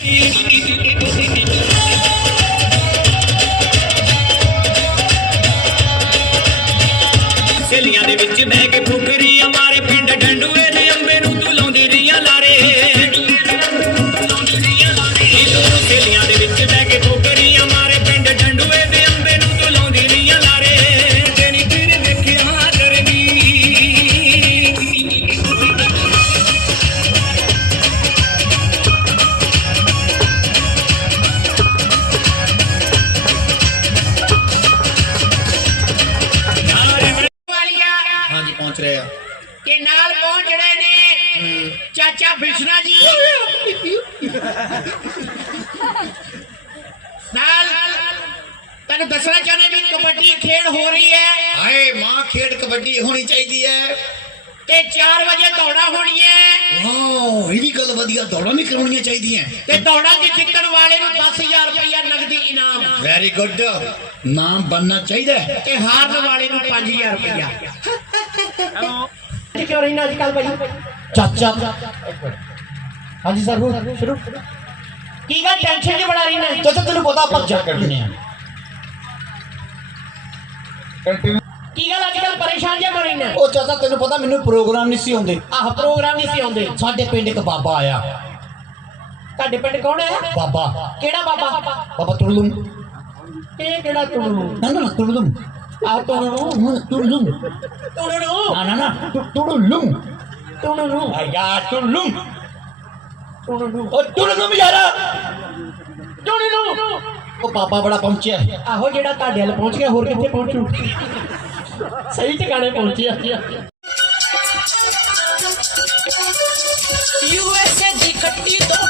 咦。ਨਾਲ ਤੈਨੂੰ ਦੱਸਣਾ ਚਾਹੁੰਦੇ ਵੀ ਕਬੱਡੀ ਖੇਡ ਹੋ ਰਹੀ ਹੈ ਹਾਏ ਮਾਂ ਖੇਡ ਕਬੱਡੀ ਹੋਣੀ ਚਾਹੀਦੀ ਹੈ ਤੇ 4 ਵਜੇ ਦੌੜਾ ਹੋਣੀ ਹੈ ਵਾਹ ਇਹਦੀ ਗੱਲ ਵਧੀਆ ਦੌੜਾ ਵੀ ਕਰਾਉਣੀਆਂ ਚਾਹੀਦੀਆਂ ਤੇ ਦੌੜਾ ਜਿੱਤਣ ਵਾਲੇ ਨੂੰ 10000 ਰੁਪਏ ਨਗਦੀ ਇਨਾਮ ਵੈਰੀ ਗੁੱਡ ਨਾਮ ਬੰਨਣਾ ਚਾਹੀਦਾ ਤੇ ਹਾਰਨ ਵਾਲੇ ਨੂੰ 5000 ਰੁਪਏ ਹੈਲੋ ਕਿਉਂ ਰਹਿਣਾ ਅੱਜ ਕੱਲ ਭਾਈ ਚਾਚਾ ਹਾਂਜੀ ਸਰ ਬੋਲ ਸ਼ੁਰੂ ਕੀ ਗੱਲ ਟੈਨਸ਼ਨ ਜੀ ਬਣਾ ਰਹੀ ਨੇ ਜਦੋਂ ਤੈਨੂੰ ਪਤਾ ਆਪਾਂ ਜਾ ਕਰਦੇ ਆ ਕੀ ਗੱਲ ਅੱਜ ਕੱਲ ਪਰੇਸ਼ਾਨ ਜਿਆ ਬਣੀ ਨੇ ਉਹ ਚਾਹਤਾ ਤੈਨੂੰ ਪਤਾ ਮੈਨੂੰ ਪ੍ਰੋਗਰਾਮ ਨਹੀਂ ਸੀ ਆਉਂਦੇ ਆਹ ਪ੍ਰੋਗਰਾਮ ਨਹੀਂ ਸੀ ਆਉਂਦੇ ਸਾਡੇ ਪਿੰਡ ਇੱਕ ਬਾਬਾ ਆਇਆ ਤੁਹਾਡੇ ਪਿੰਡ ਕੌਣ ਹੈ ਬਾਬਾ ਕਿਹੜਾ ਬਾਬਾ ਬਾਬਾ ਤੁਰਲੂ ਇਹ ਕਿਹੜਾ ਤੁਰਲੂ ਨਾ ਨਾ ਤੁਰਲੂ ਆ ਤੁਰਲੂ ਤੁਰਲੂ ਤੁਰਲੂ ਨਾ ਨਾ ਨਾ ਤੁਰਲੂ ਤੁਰਲੂ ਆ ਯਾ ਉਹ ਟੁਰ ਨੂੰ ਬਿਜਾਰਾ ਟੁਰ ਨੂੰ ਉਹ ਪਾਪਾ ਬੜਾ ਪਹੁੰਚਿਆ ਆਹੋ ਜਿਹੜਾ ਤੁਹਾਡੇ ਹਲ ਪਹੁੰਚ ਗਿਆ ਹੋਰ ਕਿੱਥੇ ਪਹੁੰਚੂ ਸਹੀ ਟਿਕਾਣੇ ਪਹੁੰਚਿਆ ਯੂ ਐਸ ਦੀ ਖੱਟੀ ਤੋਂ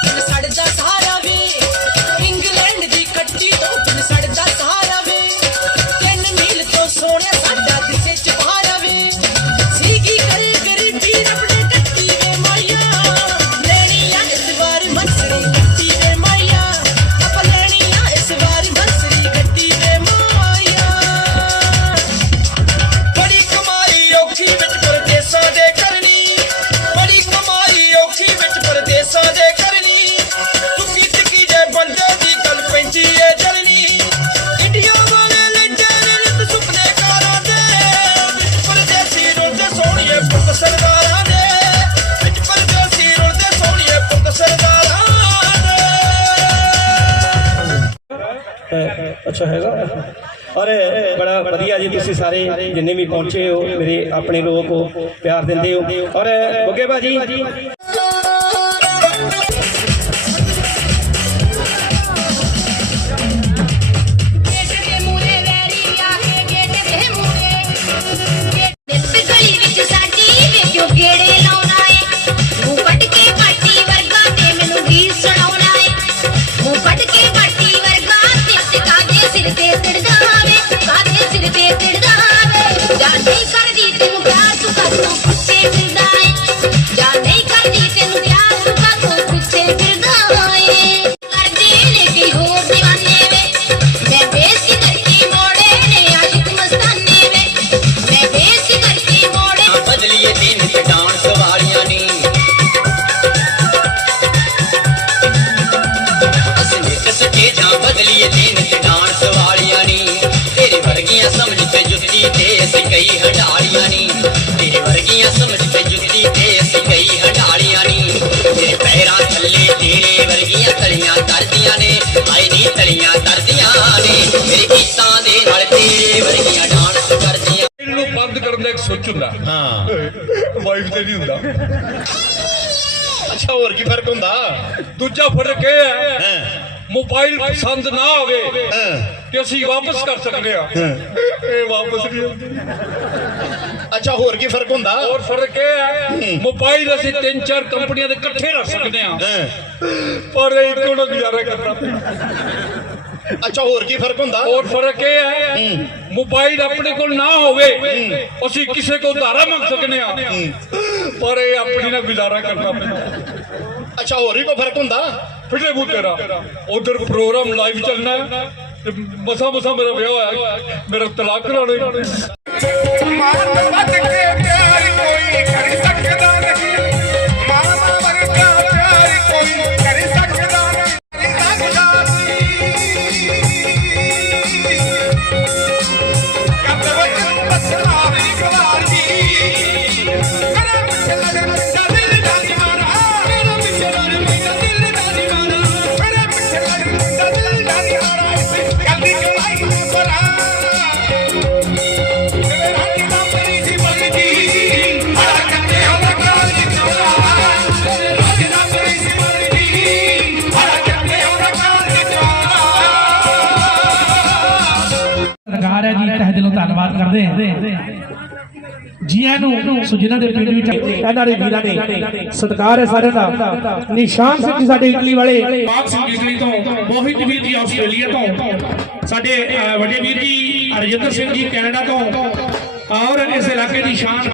ਅੱਛਾ ਹੈਗਾ ਅਰੇ ਬੜਾ ਵਧੀਆ ਜੀ ਤੁਸੀਂ ਸਾਰੇ ਜਿੰਨੇ ਵੀ ਪਹੁੰਚੇ ਹੋ ਮੇਰੇ ਆਪਣੇ ਲੋਕ ਪਿਆਰ ਦਿੰਦੇ ਹੋ ਔਰ ਬੁੱਗੇ ਬਾਜੀ Yeah. ਸੁੱਚ ਹੁੰਦਾ ਹਾਂ ਵਾਈਫ ਤੇ ਨਹੀਂ ਹੁੰਦਾ ਅੱਛਾ ਹੋਰ ਕੀ ਫਰਕ ਹੁੰਦਾ ਦੂਜਾ ਫਰਕ ਇਹ ਹੈ ਮੋਬਾਈਲ ਪਸੰਦ ਨਾ ਹੋਵੇ ਤੇ ਅਸੀਂ ਵਾਪਸ ਕਰ ਸਕਦੇ ਆ ਇਹ ਵਾਪਸ ਨਹੀਂ ਹੁੰਦੀ ਅੱਛਾ ਹੋਰ ਕੀ ਫਰਕ ਹੁੰਦਾ ਹੋਰ ਫਰਕ ਇਹ ਹੈ ਮੋਬਾਈਲ ਅਸੀਂ ਤਿੰਨ ਚਾਰ ਕੰਪਨੀਆਂ ਦੇ ਇਕੱਠੇ ਰੱਖ ਸਕਦੇ ਆ ਪਰ ਇੱਕੋ ਨਾ ਗੁਜ਼ਾਰਾ ਕਰਦਾ ਅੱਛਾ ਹੋਰ ਕੀ ਫਰਕ ਹੁੰਦਾ ਹੋਰ ਫਰਕ ਇਹ ਹੈ ਮੋਬਾਈਲ ਆਪਣੇ ਕੋਲ ਨਾ ਹੋਵੇ ਅਸੀਂ ਕਿਸੇ ਕੋ ਉਧਾਰਾ ਮੰਗ ਸਕਨੇ ਆ ਪਰ ਇਹ ਆਪਣੀ ਨਾਲ ਗੁਜ਼ਾਰਾ ਕਰਨਾ ਪੈਂਦਾ ਅੱਛਾ ਹੋਰ ਹੀ ਕੋ ਫਰਕ ਹੁੰਦਾ ਫਿੱਟੇ ਬੂ ਤੇਰਾ ਉਧਰ ਪ੍ਰੋਗਰਾਮ ਲਾਈਵ ਚੱਲਣਾ ਹੈ ਤੇ ਬਸਾ ਬਸਾ ਮੇਰਾ ਵਿਆਹ ਹੋਇਆ ਮੇਰਾ ਤਲਾਕ ਕਰਾਉਣੇ ਸਾਰਿਆਂ ਜੀ ਤਹਿ ਦਿਲੋਂ ਧੰਨਵਾਦ ਕਰਦੇ ਹਾਂ ਜੀਆਂ ਨੂੰ ਸੋ ਜਿਨ੍ਹਾਂ ਦੇ ਪਿੰਡ ਵਿੱਚ ਇਹਨਾਂ ਦੇ ਵੀਰਾਂ ਨੇ ਸਤਕਾਰ ਹੈ ਸਾਰਿਆਂ ਦਾ ਨਿਸ਼ਾਨ ਸਿੰਘ ਸਾਡੇ ਇਟਲੀ ਵਾਲੇ ਬਾਗ ਸਿੰਘ ਇਟਲੀ ਤੋਂ ਮੋਹਿਤ ਵੀਰ ਜੀ ਆਸਟ੍ਰੇਲੀਆ ਤੋਂ ਸਾਡੇ ਵੱਡੇ ਵੀਰ ਜੀ ਅਰਜਿੰਦਰ ਸਿੰਘ ਜੀ ਕੈਨੇਡਾ ਤੋਂ ਔਰ ਇਸ ਇਲਾਕੇ ਦੀ ਸ਼ਾਨ